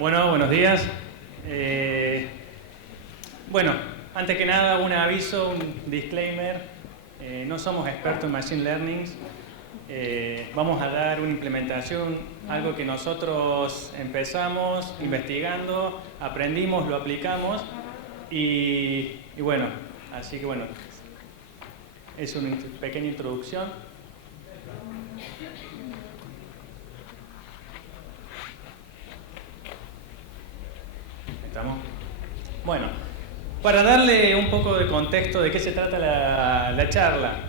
Bueno, buenos días. Bueno, antes que nada un aviso, un disclaimer. No somos expertos en Machine Learning. Vamos a dar una implementación, algo que nosotros empezamos investigando, aprendimos, lo aplicamos y bueno, así que bueno, es una pequeña introducción. ¿Estamos? Bueno, para darle un poco de contexto de qué se trata la charla.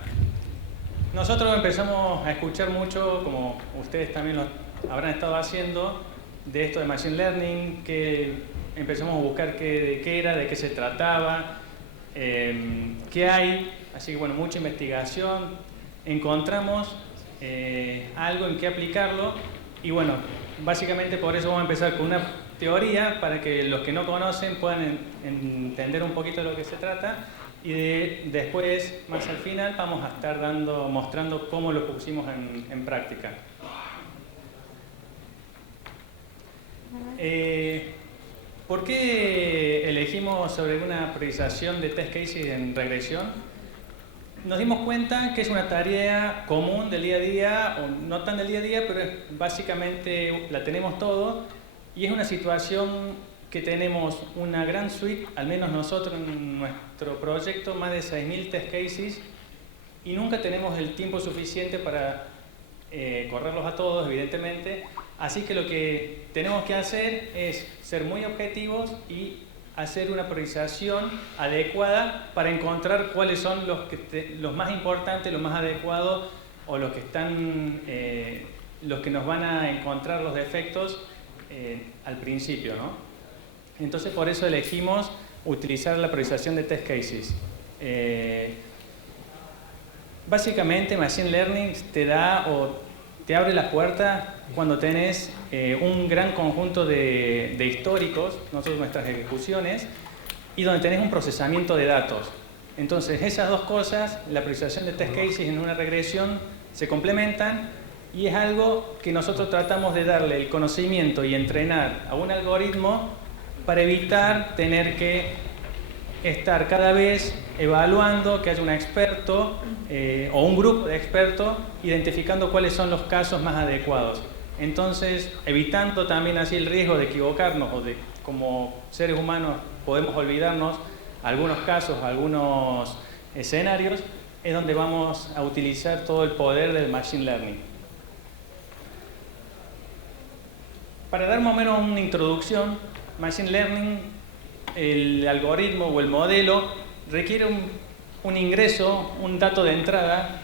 Nosotros empezamos a escuchar mucho, como ustedes también lo habrán estado haciendo, de esto de Machine Learning, que empezamos a buscar qué era, de qué se trataba, qué hay. Así que bueno, mucha investigación. Encontramos algo en qué aplicarlo y bueno, básicamente por eso vamos a empezar con una teoría para que los que no conocen puedan entender un poquito de lo que se trata y después, más al final, vamos a estar mostrando cómo lo pusimos en práctica. ¿Por qué elegimos sobre una priorización de test cases en regresión? Nos dimos cuenta que es una tarea común del día a día, o no tan del día a día, pero básicamente la tenemos todo. Y es una situación que tenemos una gran suite, al menos nosotros en nuestro proyecto, más de 6.000 test cases, y nunca tenemos el tiempo suficiente para correrlos a todos, evidentemente. Así que lo que tenemos que hacer es ser muy objetivos y hacer una priorización adecuada para encontrar cuáles son los más importantes, los más adecuados, o los que nos van a encontrar los defectos al principio, ¿no? Entonces por eso elegimos utilizar la priorización de test cases. Básicamente Machine Learning te da o te abre la puerta cuando tenés un gran conjunto de históricos, nosotros nuestras ejecuciones, y donde tenés un procesamiento de datos. Entonces esas dos cosas, la priorización de test cases en una regresión, se complementan. Y es algo que nosotros tratamos de darle el conocimiento y entrenar a un algoritmo para evitar tener que estar cada vez evaluando, que haya un experto o un grupo de expertos identificando cuáles son los casos más adecuados. Entonces, evitando también así el riesgo de equivocarnos o de, como seres humanos, podemos olvidarnos algunos casos, algunos escenarios, es donde vamos a utilizar todo el poder del Machine Learning. Para dar más o menos una introducción, Machine Learning, el algoritmo o el modelo, requiere un ingreso, un dato de entrada,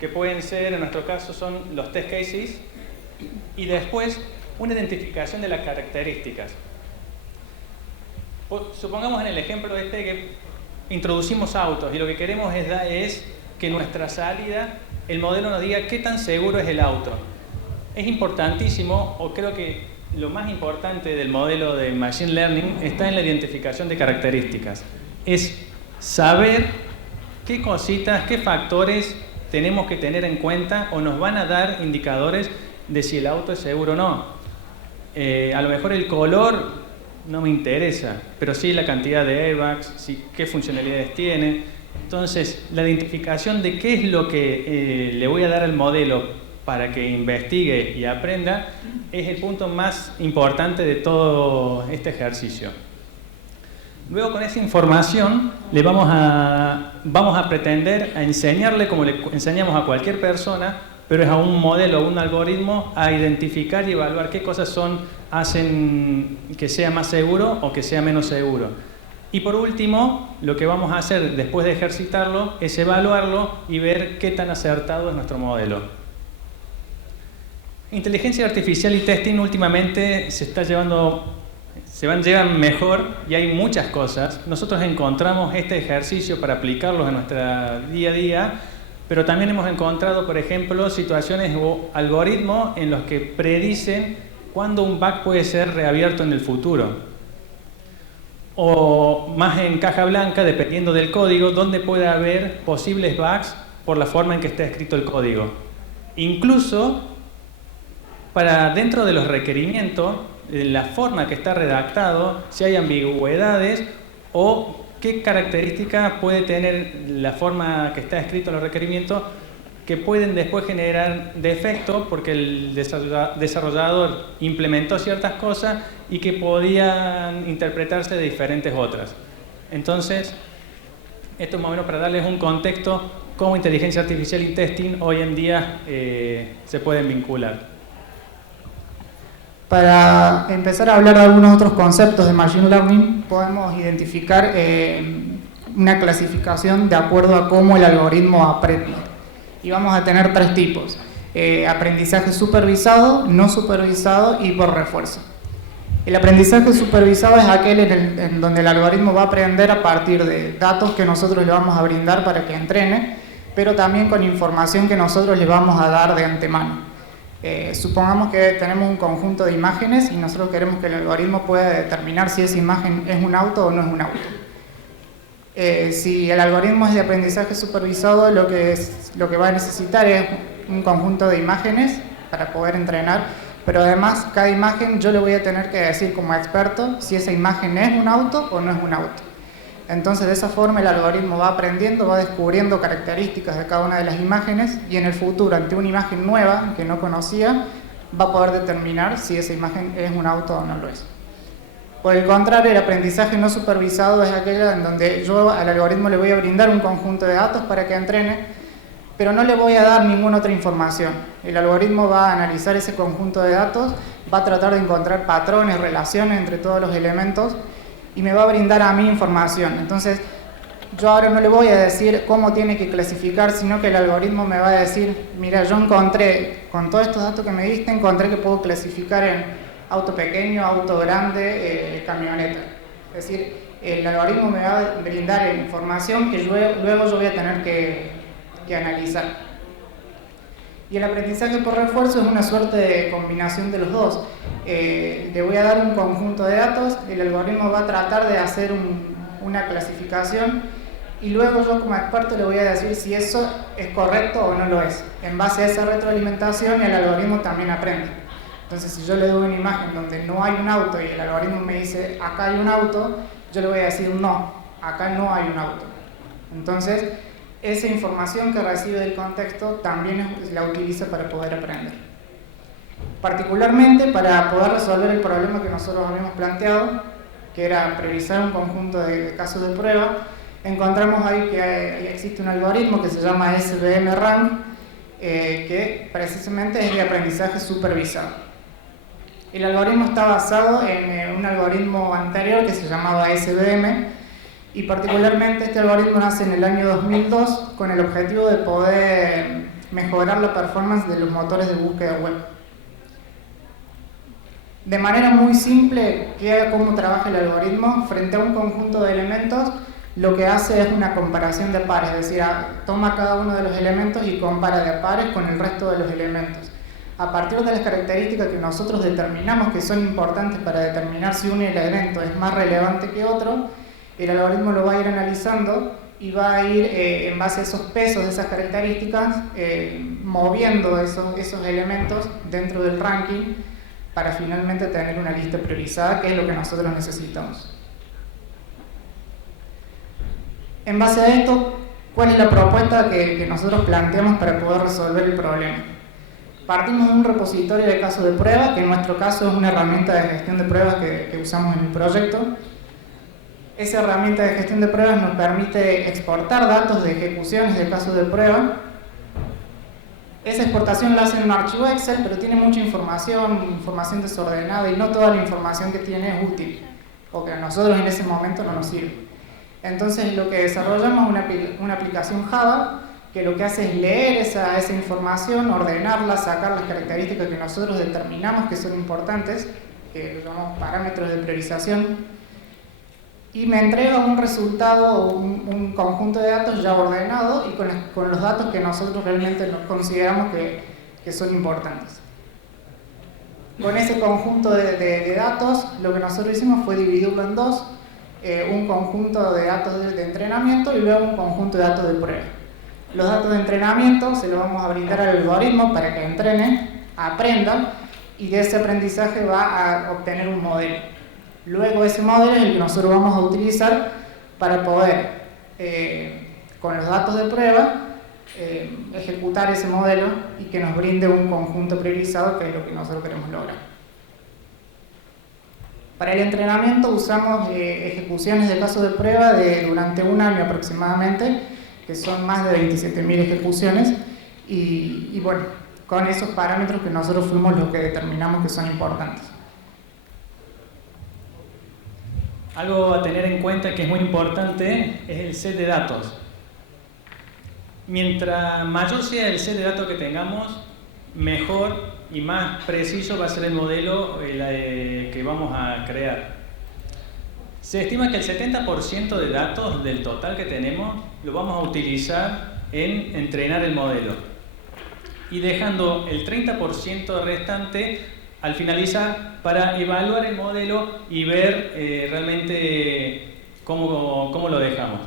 que pueden ser, en nuestro caso, son los test cases, y después una identificación de las características. Supongamos en el ejemplo que introducimos autos y lo que queremos es que nuestra salida, el modelo nos diga qué tan seguro es el auto. Es importantísimo, o creo que lo más importante del modelo de Machine Learning está en la identificación de características. Es saber qué cositas, qué factores tenemos que tener en cuenta o nos van a dar indicadores de si el auto es seguro o no. A lo mejor el color no me interesa, pero sí la cantidad de airbags, qué funcionalidades tiene. Entonces, la identificación de qué es lo que le voy a dar al modelo para que investigue y aprenda, es el punto más importante de todo este ejercicio. Luego, con esa información, vamos a pretender a enseñarle, como le enseñamos a cualquier persona, pero es a un modelo, a un algoritmo, a identificar y evaluar qué cosas hacen que sea más seguro o que sea menos seguro. Y por último, lo que vamos a hacer después de ejercitarlo es evaluarlo y ver qué tan acertado es nuestro modelo. Inteligencia artificial y testing últimamente llevan mejor y hay muchas cosas. Nosotros encontramos este ejercicio para aplicarlos en nuestro día a día, pero también hemos encontrado, por ejemplo, situaciones o algoritmos en los que predicen cuándo un bug puede ser reabierto en el futuro. O más en caja blanca, dependiendo del código, donde puede haber posibles bugs por la forma en que está escrito el código. Incluso para dentro de los requerimientos, la forma que está redactado, si hay ambigüedades o qué características puede tener la forma que está escrito en los requerimientos que pueden después generar defectos porque el desarrollador implementó ciertas cosas y que podían interpretarse de diferentes otras. Entonces, esto es más o menos para darles un contexto cómo inteligencia artificial y testing hoy en día se pueden vincular. Para empezar a hablar de algunos otros conceptos de Machine Learning, podemos identificar una clasificación de acuerdo a cómo el algoritmo aprende. Y vamos a tener tres tipos: aprendizaje supervisado, no supervisado y por refuerzo. El aprendizaje supervisado es aquel en donde el algoritmo va a aprender a partir de datos que nosotros le vamos a brindar para que entrene, pero también con información que nosotros le vamos a dar de antemano. Supongamos que tenemos un conjunto de imágenes y nosotros queremos que el algoritmo pueda determinar si esa imagen es un auto o no es un auto. Si el algoritmo es de aprendizaje supervisado, lo que va a necesitar es un conjunto de imágenes para poder entrenar, pero además cada imagen yo le voy a tener que decir como experto si esa imagen es un auto o no es un auto. Entonces de esa forma el algoritmo va aprendiendo, va descubriendo características de cada una de las imágenes y en el futuro, ante una imagen nueva que no conocía, va a poder determinar si esa imagen es un auto o no lo es. Por el contrario, el aprendizaje no supervisado es aquel en donde yo al algoritmo le voy a brindar un conjunto de datos para que entrene, pero no le voy a dar ninguna otra información. El algoritmo va a analizar ese conjunto de datos, va a tratar de encontrar patrones, relaciones entre todos los elementos y me va a brindar a mí información. Entonces, yo ahora no le voy a decir cómo tiene que clasificar, sino que el algoritmo me va a decir, mira, yo encontré, con todos estos datos que me diste, encontré que puedo clasificar en auto pequeño, auto grande, camioneta. Es decir, el algoritmo me va a brindar información que luego yo voy a tener que analizar. Y el aprendizaje por refuerzo es una suerte de combinación de los dos. Le voy a dar un conjunto de datos, el algoritmo va a tratar de hacer una clasificación y luego yo como experto le voy a decir si eso es correcto o no lo es. En base a esa retroalimentación el algoritmo también aprende. Entonces si yo le doy una imagen donde no hay un auto y el algoritmo me dice acá hay un auto, yo le voy a decir no, acá no hay un auto. Entonces esa información que recibe del contexto también la utiliza para poder aprender. Particularmente para poder resolver el problema que nosotros habíamos planteado, que era priorizar un conjunto de casos de prueba, encontramos ahí que existe un algoritmo que se llama SVM Rank, que precisamente es de aprendizaje supervisado. El algoritmo está basado en un algoritmo anterior que se llamaba SVM, y particularmente este algoritmo nace en el año 2002 con el objetivo de poder mejorar la performance de los motores de búsqueda web. De manera muy simple, cómo trabaja el algoritmo frente a un conjunto de elementos, lo que hace es una comparación de pares, es decir, toma cada uno de los elementos y compara de pares con el resto de los elementos. A partir de las características que nosotros determinamos que son importantes para determinar si un elemento es más relevante que otro, el algoritmo lo va a ir analizando y va a ir, en base a esos pesos de esas características, moviendo esos elementos dentro del ranking para finalmente tener una lista priorizada, que es lo que nosotros necesitamos. En base a esto, ¿cuál es la propuesta que nosotros planteamos para poder resolver el problema? Partimos de un repositorio de casos de prueba, que en nuestro caso es una herramienta de gestión de pruebas que usamos en el proyecto. Esa herramienta de gestión de pruebas nos permite exportar datos de ejecuciones de casos de prueba. Esa exportación la hace en un archivo Excel, pero tiene mucha información desordenada y no toda la información que tiene es útil, porque a nosotros en ese momento no nos sirve. Entonces lo que desarrollamos es una aplicación Java que lo que hace es leer esa información, ordenarla, sacar las características que nosotros determinamos que son importantes, que lo llamamos parámetros de priorización, y me entrega un resultado, un conjunto de datos ya ordenado y con los datos que nosotros realmente consideramos que son importantes. Con ese conjunto de datos, lo que nosotros hicimos fue dividirlo en dos, un conjunto de datos de entrenamiento y luego un conjunto de datos de prueba. Los datos de entrenamiento se los vamos a brindar al algoritmo para que entrene, aprenda, y de ese aprendizaje va a obtener un modelo. Luego ese modelo es el que nosotros vamos a utilizar para poder, con los datos de prueba, ejecutar ese modelo y que nos brinde un conjunto priorizado, que es lo que nosotros queremos lograr. Para el entrenamiento usamos ejecuciones de casos de prueba durante un año aproximadamente, que son más de 27.000 ejecuciones, y bueno, con esos parámetros que nosotros fuimos los que determinamos que son importantes. Algo a tener en cuenta que es muy importante es el set de datos. Mientras mayor sea el set de datos que tengamos, mejor y más preciso va a ser el modelo que vamos a crear. Se estima que el 70% de datos del total que tenemos lo vamos a utilizar en entrenar el modelo, y dejando el 30% restante al finalizar para evaluar el modelo y ver realmente cómo lo dejamos.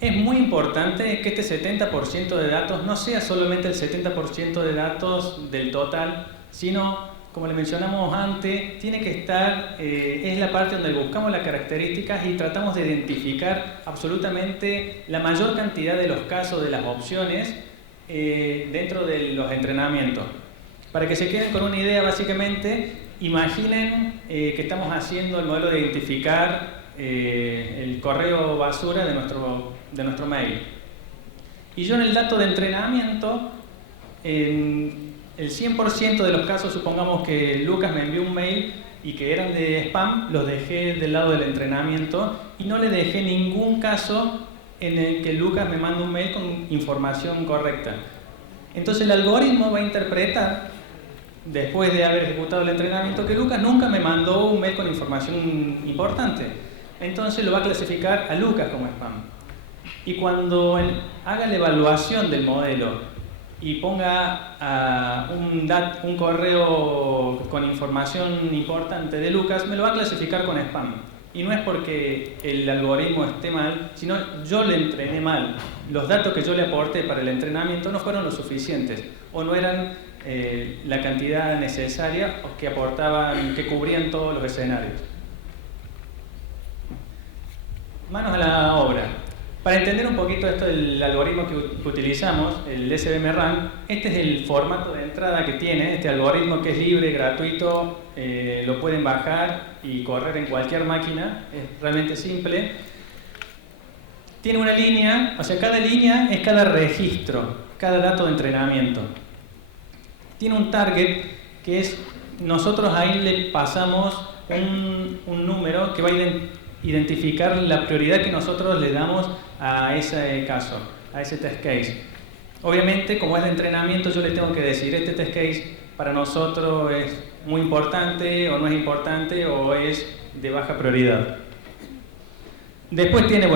Es muy importante que este 70% de datos no sea solamente el 70% de datos del total, sino, como le mencionamos antes, tiene que estar, es la parte donde buscamos las características y tratamos de identificar absolutamente la mayor cantidad de los casos, de las opciones, dentro de los entrenamientos. Para que se queden con una idea, básicamente, imaginen que estamos haciendo el modelo de identificar el correo basura de nuestro mail. Y yo en el dato de entrenamiento, en el 100% de los casos, supongamos que Lucas me envió un mail y que eran de spam, los dejé del lado del entrenamiento y no le dejé ningún caso en el que Lucas me manda un mail con información correcta. Entonces el algoritmo va a interpretar, después de haber ejecutado el entrenamiento, que Lucas nunca me mandó un mail con información importante. Entonces lo va a clasificar a Lucas como spam. Y cuando él haga la evaluación del modelo y ponga un correo con información importante de Lucas, me lo va a clasificar con spam. Y no es porque el algoritmo esté mal, sino yo le entrené mal. Los datos que yo le aporté para el entrenamiento no fueron los suficientes, o no eran la cantidad necesaria que cubrían todos los escenarios. Manos a la obra. Para entender un poquito esto del algoritmo que utilizamos, el SVM-RANK, este es el formato de entrada que tiene este algoritmo, que es libre, gratuito, lo pueden bajar y correr en cualquier máquina, es realmente simple. Tiene una línea, o sea, cada línea es cada registro, cada dato de entrenamiento. Tiene un target que es, nosotros ahí le pasamos un número que va a identificar la prioridad que nosotros le damos a ese caso, a ese test case. Obviamente, como es de entrenamiento, yo le tengo que decir, este test case para nosotros es muy importante, o no es importante, o es de baja prioridad. Después tiene,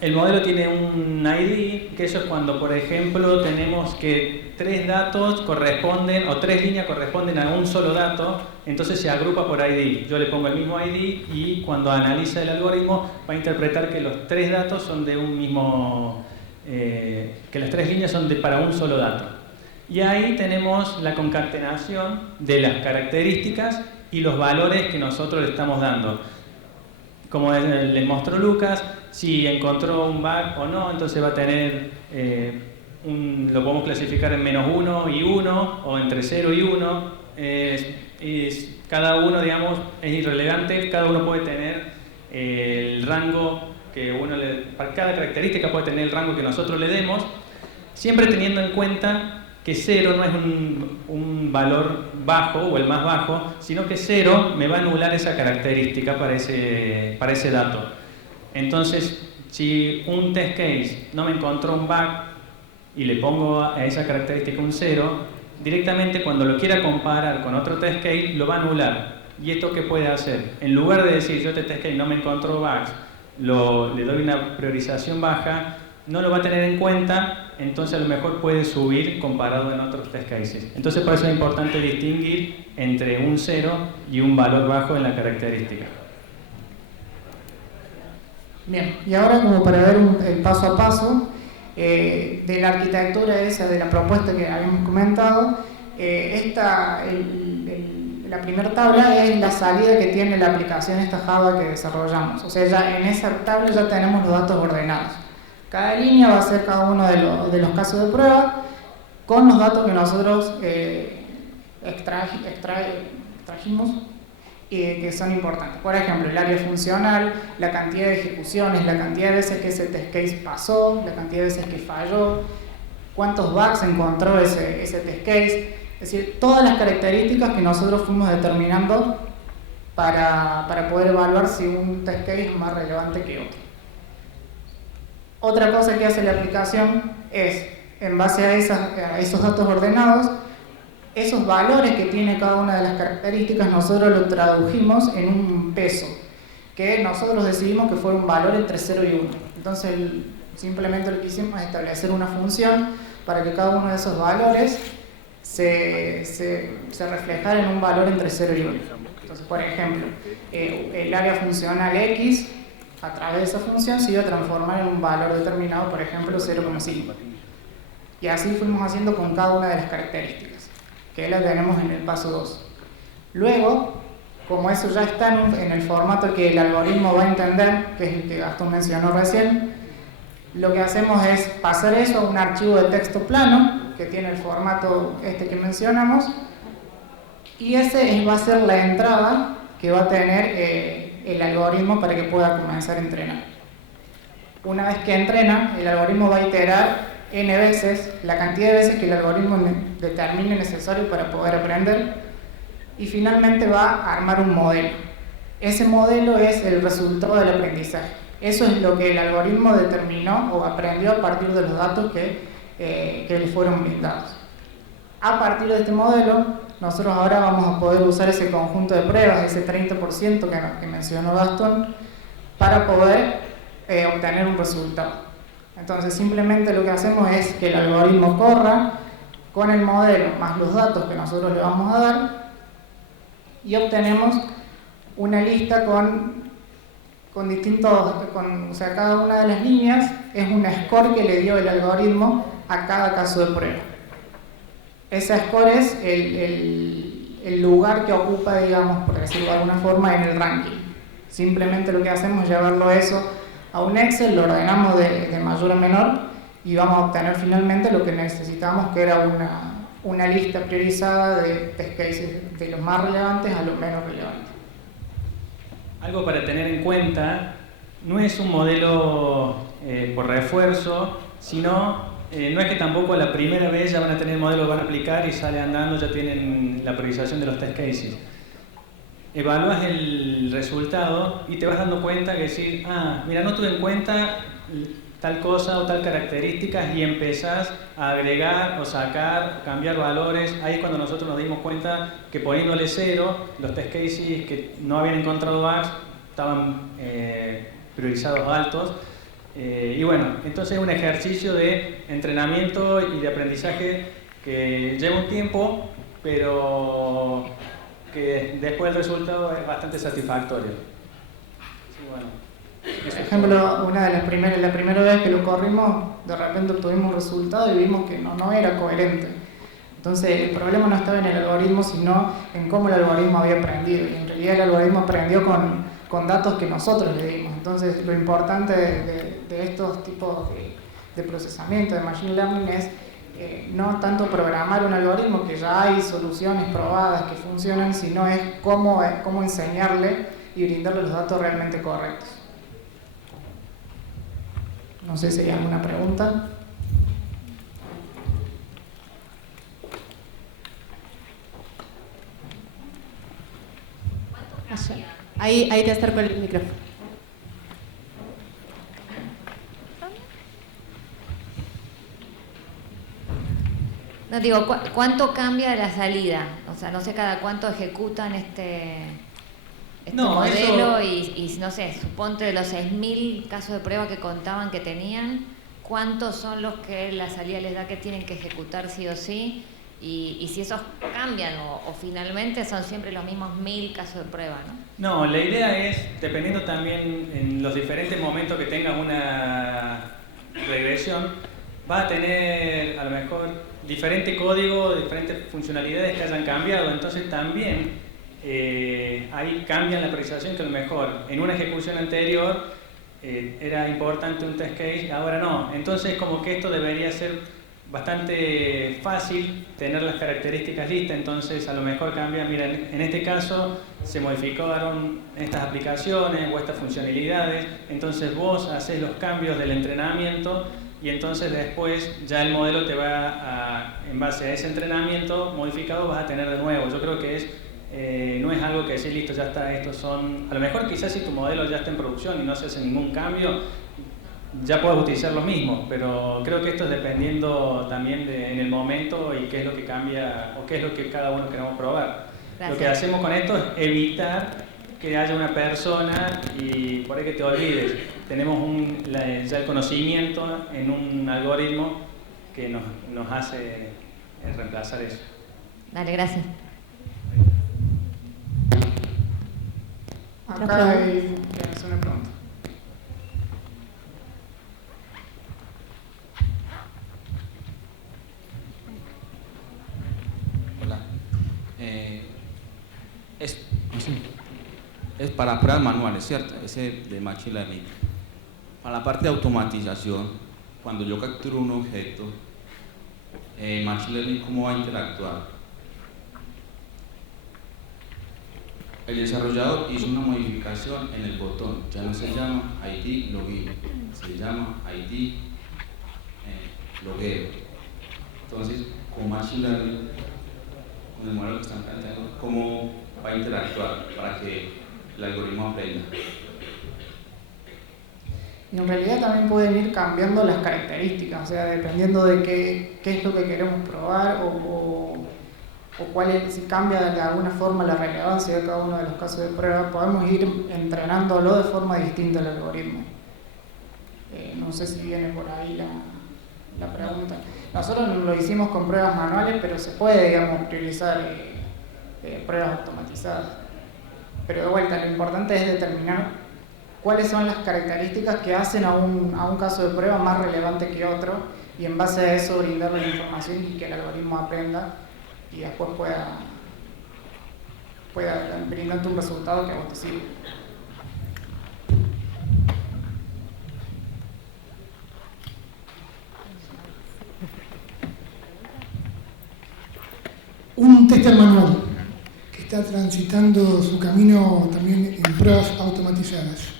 el modelo tiene un ID, que eso es cuando, por ejemplo, tenemos que 3 datos corresponden, o 3 líneas corresponden a un solo dato, entonces se agrupa por ID. Yo le pongo el mismo ID y cuando analiza el algoritmo va a interpretar que los 3 datos son de un mismo, que las 3 líneas son para un solo dato. Y ahí tenemos la concatenación de las características y los valores que nosotros le estamos dando. Como les mostró Lucas, si encontró un bug o no, entonces va a tener, lo podemos clasificar en -1 y 1, o entre 0 y 1. Cada uno, digamos, es irrelevante, cada uno puede tener el rango que para cada característica puede tener el rango que nosotros le demos, siempre teniendo en cuenta que 0 no es un valor bajo o el más bajo, sino que 0 me va a anular esa característica para ese dato. Entonces, si un test case no me encontró un bug y le pongo a esa característica un 0, directamente cuando lo quiera comparar con otro test case lo va a anular. ¿Y esto qué puede hacer? En lugar de decir yo este test case no me encontró bugs, le doy una priorización baja, no lo va a tener en cuenta, entonces a lo mejor puede subir comparado en otros test cases. Entonces por eso es importante distinguir entre un 0 y un valor bajo en la característica. Bien, y ahora como para ver el paso a paso de la arquitectura esa, de la propuesta que habíamos comentado, el la primera tabla es la salida que tiene la aplicación esta Java que desarrollamos. O sea, ya en esa tabla ya tenemos los datos ordenados. Cada línea va a ser cada uno de los casos de prueba con los datos que nosotros extrajimos y que son importantes. Por ejemplo, el área funcional, la cantidad de ejecuciones, la cantidad de veces que ese test case pasó, la cantidad de veces que falló, cuántos bugs encontró ese test case. Es decir, todas las características que nosotros fuimos determinando para poder evaluar si un test case es más relevante que otro. Otra cosa que hace la aplicación es, en base a esos datos ordenados, esos valores que tiene cada una de las características nosotros lo tradujimos en un peso, que nosotros decidimos que fuera un valor entre 0 y 1. Entonces simplemente lo que hicimos es establecer una función para que cada uno de esos valores se reflejara en un valor entre 0 y 1. Entonces, por ejemplo, el área funcional X, a través de esa función, se iba a transformar en un valor determinado, por ejemplo, 0,5. Y así fuimos haciendo con cada una de las características, que la tenemos en el paso 2. Luego, como eso ya está en el formato que el algoritmo va a entender, que es el que Gastón mencionó recién, lo que hacemos es pasar eso a un archivo de texto plano, que tiene el formato este que mencionamos, y ese va a ser la entrada que va a tener el algoritmo para que pueda comenzar a entrenar. Una vez que entrena, el algoritmo va a iterar n veces la cantidad de veces que el algoritmo determine necesario para poder aprender, y finalmente va a armar un modelo. Ese modelo es el resultado del aprendizaje. Eso es lo que el algoritmo determinó o aprendió a partir de los datos que le fueron brindados. A partir de este modelo, nosotros ahora vamos a poder usar ese conjunto de pruebas, ese 30% que mencionó Gastón, para poder obtener un resultado. Entonces simplemente lo que hacemos es que el algoritmo corra con el modelo más los datos que nosotros le vamos a dar, y obtenemos una lista con distintos, o sea, cada una de las líneas es un score que le dio el algoritmo a cada caso de prueba. Ese score es el lugar que ocupa, digamos, por decirlo de alguna forma, en el ranking. Simplemente lo que hacemos es llevarlo eso a un Excel, lo ordenamos de mayor a menor y vamos a obtener finalmente lo que necesitamos, que era una lista priorizada de test cases de los más relevantes a los menos relevantes. Algo para tener en cuenta, no es un modelo por refuerzo, sino no es que tampoco a la primera vez ya van a tener el modelo, lo van a aplicar y sale andando, ya tienen la priorización de los test cases. Evalúas el resultado y te vas dando cuenta que decir, mira, no tuve en cuenta tal cosa o tal características, y empezás a agregar o sacar, cambiar valores. Ahí es cuando nosotros nos dimos cuenta que poniéndole 0, los test cases que no habían encontrado bugs estaban priorizados altos. Y bueno, entonces es un ejercicio de entrenamiento y de aprendizaje que lleva un tiempo, pero que después el resultado es bastante satisfactorio. Sí, bueno. Por ejemplo, la primera vez que lo corrimos, de repente obtuvimos resultados y vimos que no era coherente. Entonces el problema no estaba en el algoritmo, sino en cómo el algoritmo había aprendido. Y en realidad el algoritmo aprendió con datos que nosotros le dimos. Entonces lo importante de estos tipos de procesamiento de Machine Learning es no tanto programar un algoritmo, que ya hay soluciones probadas que funcionan, sino es cómo enseñarle y brindarle los datos realmente correctos. No sé si hay alguna pregunta. Ahí te acerco el micrófono. No, digo, ¿cuánto cambia la salida? O sea, no sé cada cuánto ejecutan este modelo eso... y no sé, suponte de los 6.000 casos de prueba que contaban que tenían, ¿cuántos son los que la salida les da que tienen que ejecutar sí o sí? Y si esos cambian o finalmente son siempre los mismos 1.000 casos de prueba, ¿no? No, la idea es, dependiendo también en los diferentes momentos que tengas una regresión, va a tener a lo mejor diferente código, diferentes funcionalidades que hayan cambiado. Entonces también ahí cambian la priorización, que a lo mejor en una ejecución anterior era importante un test case, ahora no. Entonces como que esto debería ser bastante fácil tener las características listas, entonces a lo mejor cambia, mira, en este caso se modificaron estas aplicaciones o estas funcionalidades, entonces vos haces los cambios del entrenamiento y entonces después ya el modelo te va en base a ese entrenamiento modificado vas a tener de nuevo. Yo creo que no es algo que decir listo, ya está, estos son, a lo mejor quizás si tu modelo ya está en producción y no se hace ningún cambio, ya puedes utilizar lo mismo, pero creo que esto es dependiendo también en el momento y qué es lo que cambia o qué es lo que cada uno queremos probar. Gracias. Lo que hacemos con esto es evitar que haya una persona y por ahí que te olvides. Tenemos ya el conocimiento en un algoritmo que nos hace reemplazar eso. Dale, gracias. Acá hay una pregunta. Es para pruebas manuales, ¿cierto? Ese de Machine Learning. Para la parte de automatización, cuando yo capturo un objeto, Machine Learning, ¿cómo va a interactuar? El desarrollador hizo una modificación en el botón, ya no se llama ID Login, se llama ID Loguero. Entonces, con Machine Learning, con el modelo que están planteando, ¿cómo va a interactuar para que el algoritmo aprenda? Y en realidad también pueden ir cambiando las características, o sea, dependiendo de qué es lo que queremos probar o cuál es, si cambia de alguna forma la relevancia de cada uno de los casos de prueba, podemos ir entrenándolo de forma distinta al algoritmo. No sé si viene por ahí la pregunta. Nosotros lo hicimos con pruebas manuales, pero se puede, digamos, priorizar pruebas automatizadas. Pero de vuelta, lo importante es determinar cuáles son las características que hacen a un caso de prueba más relevante que otro y en base a eso brindarle la información y que el algoritmo aprenda y después pueda brindarte un resultado que a vos te sirva. Un tester manual que está transitando su camino también en pruebas automatizadas.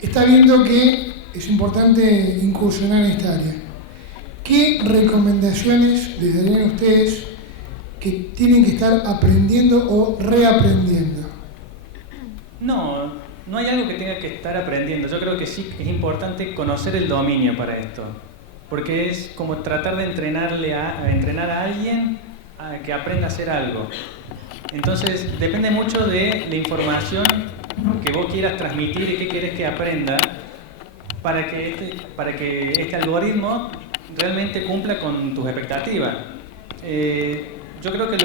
Está viendo que es importante incursionar en esta área. ¿Qué recomendaciones les darían a ustedes que tienen que estar aprendiendo o reaprendiendo? No hay algo que tenga que estar aprendiendo. Yo creo que sí es importante conocer el dominio para esto, porque es como tratar de entrenar a alguien a que aprenda a hacer algo. Entonces depende mucho de la información que vos quieras transmitir y qué querés que aprenda para que este algoritmo realmente cumpla con tus expectativas. Yo creo que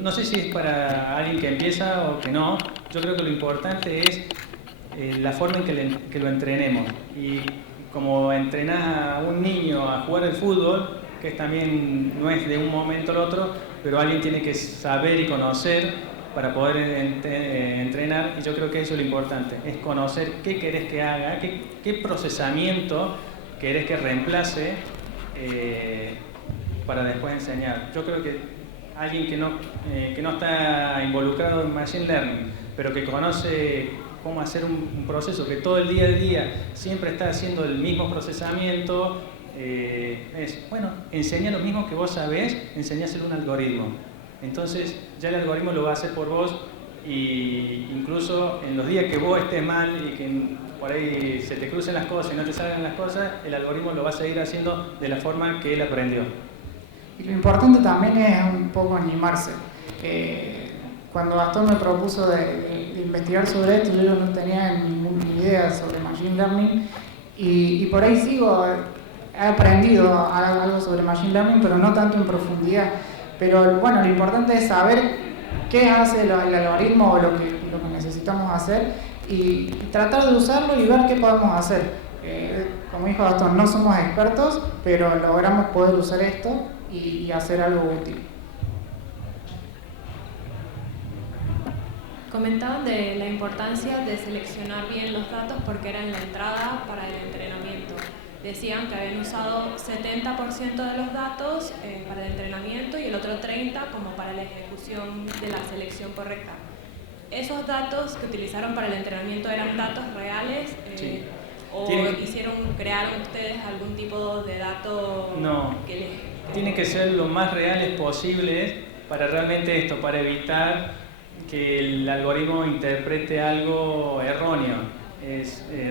no sé si es para alguien que empieza o que no, yo creo que lo importante es la forma en que lo entrenemos. Y como entrenás a un niño a jugar al fútbol, que también no es de un momento al otro, pero alguien tiene que saber y conocer para poder entrenar, y yo creo que eso es lo importante, es conocer qué querés que haga, qué procesamiento querés que reemplace para después enseñar. Yo creo que alguien que no está involucrado en Machine Learning, pero que conoce cómo hacer un proceso, que todo el día a día siempre está haciendo el mismo procesamiento, enseña lo mismo que vos sabés, enseñáselo a un algoritmo. Entonces ya el algoritmo lo va a hacer por vos, y incluso en los días que vos estés mal y que por ahí se te crucen las cosas y no te salgan las cosas, el algoritmo lo va a seguir haciendo de la forma que él aprendió. Y lo importante también es un poco animarse. Cuando Gastón me propuso de investigar sobre esto, yo no tenía ninguna idea sobre Machine Learning, y por ahí he aprendido algo sobre Machine Learning, pero no tanto en profundidad. Pero bueno, lo importante es saber qué hace el algoritmo o lo que necesitamos hacer y tratar de usarlo y ver qué podemos hacer. Como dijo Gastón, no somos expertos, pero logramos poder usar esto y hacer algo útil. Comentaban de la importancia de seleccionar bien los datos porque eran la entrada para el entrenamiento. Decían que habían usado 70% de los datos para el entrenamiento y el otro 30% como para la ejecución de la selección correcta. ¿Esos datos que utilizaron para el entrenamiento eran datos reales? Sí. ¿O crearon ustedes algún tipo de dato que les... Tienen que ser lo más reales posibles para realmente esto, para evitar que el algoritmo interprete algo erróneo.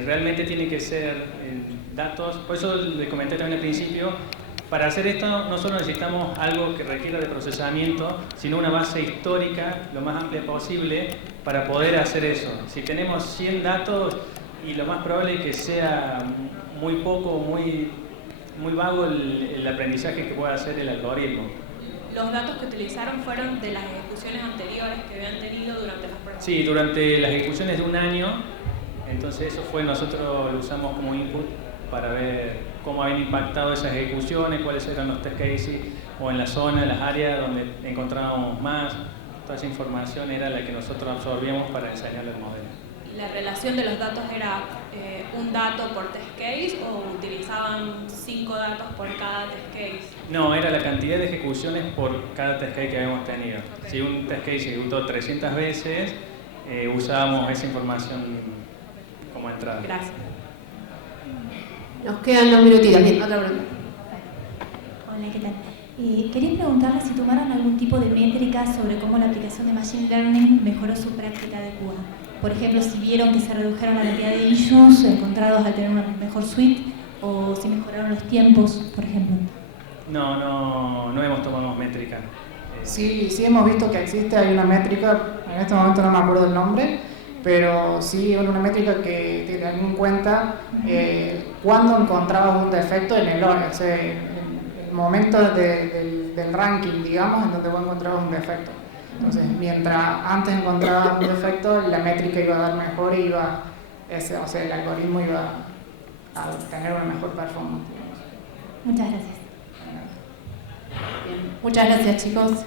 Realmente tiene que ser datos, por eso le comenté también al principio, para hacer esto no solo necesitamos algo que requiera de procesamiento, sino una base histórica lo más amplia posible para poder hacer eso. Si tenemos 100 datos y lo más probable es que sea muy poco, muy vago el aprendizaje que pueda hacer el algoritmo. ¿Los datos que utilizaron fueron de las ejecuciones anteriores que habían tenido durante las pruebas? Sí, durante las ejecuciones de un año, entonces eso fue, nosotros lo usamos como input para ver cómo habían impactado esas ejecuciones, cuáles eran los test cases, o en la zona, en las áreas donde encontrábamos más. Toda esa información era la que nosotros absorbíamos para enseñarle al modelo. ¿La relación de los datos era un dato por test case o utilizaban 5 datos por cada test case? No, era la cantidad de ejecuciones por cada test case que habíamos tenido. Okay. Si un test case se ejecutó 300 veces, usábamos esa información como entrada. Gracias. Nos quedan 2 minutitos. Bien, otra pregunta. Hola, ¿qué tal? Quería preguntarle si tomaron algún tipo de métrica sobre cómo la aplicación de Machine Learning mejoró su práctica de QA. Por ejemplo, si vieron que se redujeron la cantidad de issues encontrados al tener una mejor suite, o si mejoraron los tiempos, por ejemplo. No hemos tomado métrica. Sí hemos visto que existe, hay una métrica, en este momento no me acuerdo el nombre, pero sí una métrica que tiene en cuenta cuando encontrabas un defecto en el orden, o sea, el momento del ranking, digamos, en donde vos encontrabas un defecto. Entonces, mientras antes encontrabas un defecto, la métrica iba a dar mejor y el algoritmo iba a tener una mejor performance. Muchas gracias. Bien. Muchas gracias, chicos.